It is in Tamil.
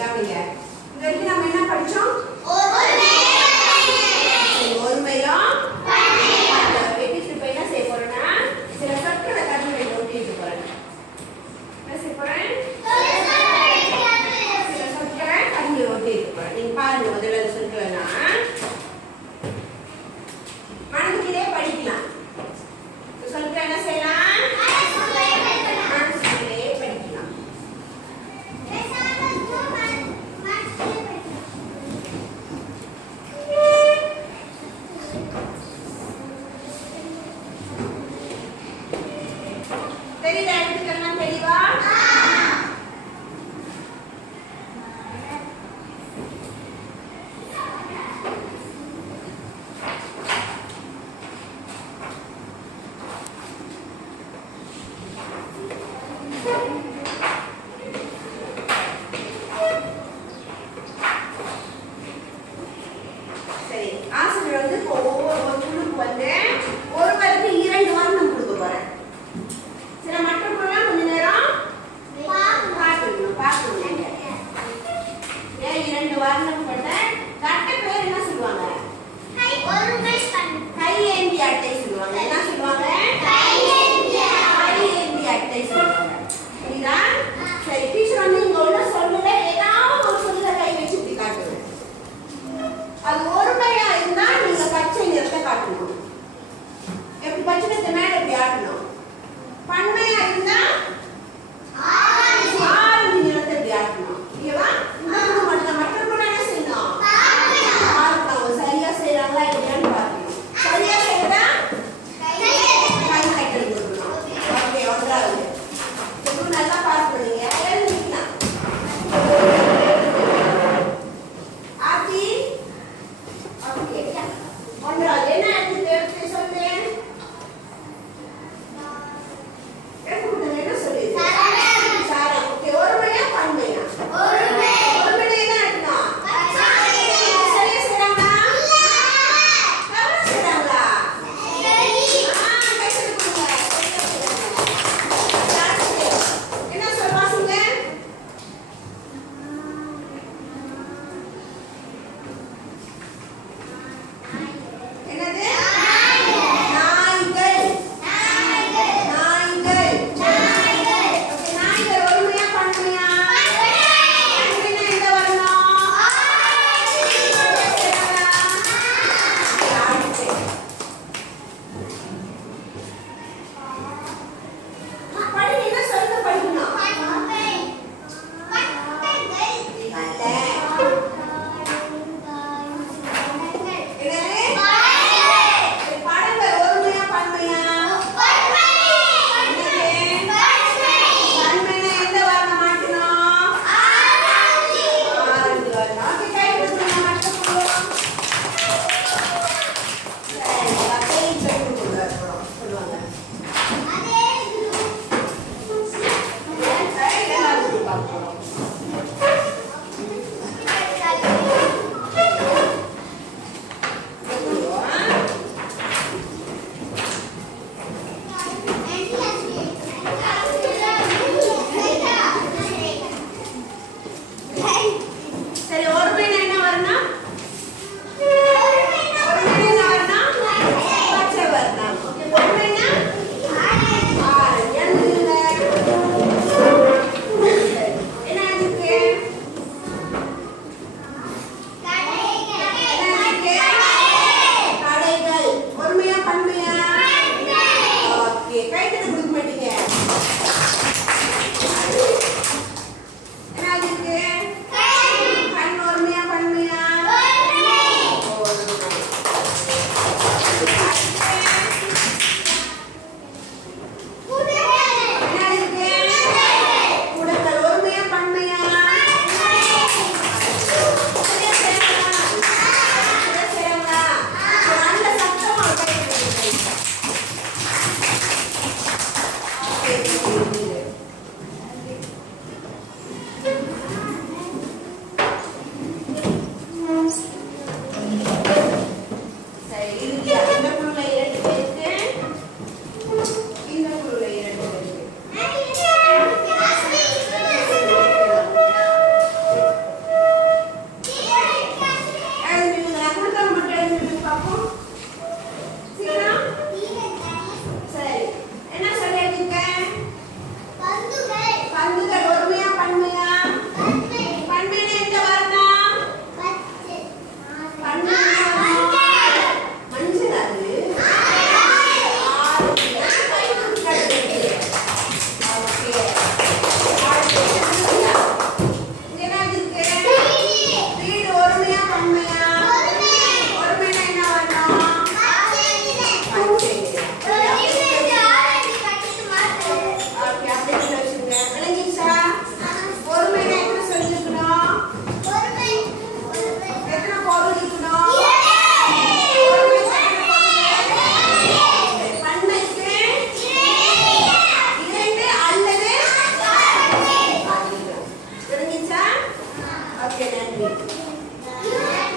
கவனிங்க. இங்க வரைக்கும் நம்ம என்ன படிச்சோம்? ஒருமையும் வெட்டிட்டு போய் என்ன செய்ய போறேன்னா சில சொற்களை கண்ணுல ஒட்டிட்டு போறேன். என்ன செய்ய போறேன்? சில சொற்களை கண்ணுல ஒட்டிட்டு போறேன். நீங்க பாருங்க முதல்ல சொற்களைனா மனதிலே படிக்கலாம். சொற்களை என்ன செய்யலாம்? மனதிலே படிக்கலாம். தெரியுதா? எடுத்துக்கலாம் தெளிவா? சரி, ஆசிரியர் வந்து ஒவ்வொரு குழுக்கு வந்து ஒருவருக்கு 2 வர்ணம் கொடுக்க போறேன். சில மற்ற குழுலாம் கொஞ்ச நேரம் பார்க்கணும். ஏன் 2 வர்ணம் கொண்ட கட்டை பேர் என்ன சொல்லுவாங்க? கையேந்தி அட்டை சொல்லுவாங்க. என்ன சொல்லுவாங்க? கையேந்தி அட்டை சொல்லுவாங்க. புரியுதா? சரி, டீச்சர் வந்து இங்க உள்ள சொல்லுல ஏதாவது ஒரு சொல்லுல கை வச்சு இப்படி காட்டுங்க. அது ஒருமையா இருந்தா நீங்க பச்சை நிறத்தை காட்டணும். எப்படி பச்சை நிறத்தை மேல எப்படி ஆட்டணும்? பன்மையா இருந்தா ஆரஞ்சு நிறத்தை எப்படி ஆட்டணும்? ஓகேவா? மற்ற கூட என்ன செய்யணும்? பார்க்கணும். சரியா செய்யறாங்களா இல்லையான்னு பார்க்கணும். சரியா செய்யறா கை கட்டல் கொடுக்கணும். ஓகே, ஒன்றாவது நல்லா பார்க்கணுங்க. எழுதிக்கலாம். ஆதி ஓகே, ஒன்றாவது என்ன எடுத்து சொல்லு. என்ன சொல்லு? சாரம். ஓகே, ஒருமையா பன்மையா? ஒருமையா தான் எடுக்கணும். சரியா செய்றாங்களா? தவறா செய்றாங்களா? கை தட்டி கொடுங்க. என்ன சொல்ல வாசிங்க? என்னது? நாய்கள். ஓகே, நாய்கள் ஒருமையா பன்மையா? பன்மைனா எந்த வரணும்? அடுத்து படி. என்ன சொல்லுங்க படிக்கணும்? படங்கள் ஒருமையா பன்மையா? பன்மைனா எந்த வர்ணம் மாட்டணும்? ஆரஞ்சு வர்ணம். ஓகே, கை கொடுங்க. மற்ற குழு. சரி, கை கொடுங்க சொல்லுவாங்க. ரெண்டாவது பார்ப்போம். சரி, ஒருமைனா என்ன வரணும்? ஒருமைனா என்ன வரணும்? பச்சை வரணும். ஓகே, ஒருமைனா ஆரஞ்சு. எழுதுங்க. என்ன இருக்கு? கடைகள் ஒருமையா பன்மையா? ஓகே, கை தட்டி கொடுக்க மாட்டீங்க. என்ன இருக்கு? கண் ஒருமையா பன்மையா? என்ன இருக்கு? குடங்கள் ஒருமையா பன்மையா? சரியா செய்றாங்களா? சரியா செய்றாங்களா? நல்ல சத்தமா கை தட்டுங்க. ஓகே, சரி, இறுதியா இந்த குழுல 2 பேருக்கு, இந்த குழுல 2 பேருக்கு. நன்றி.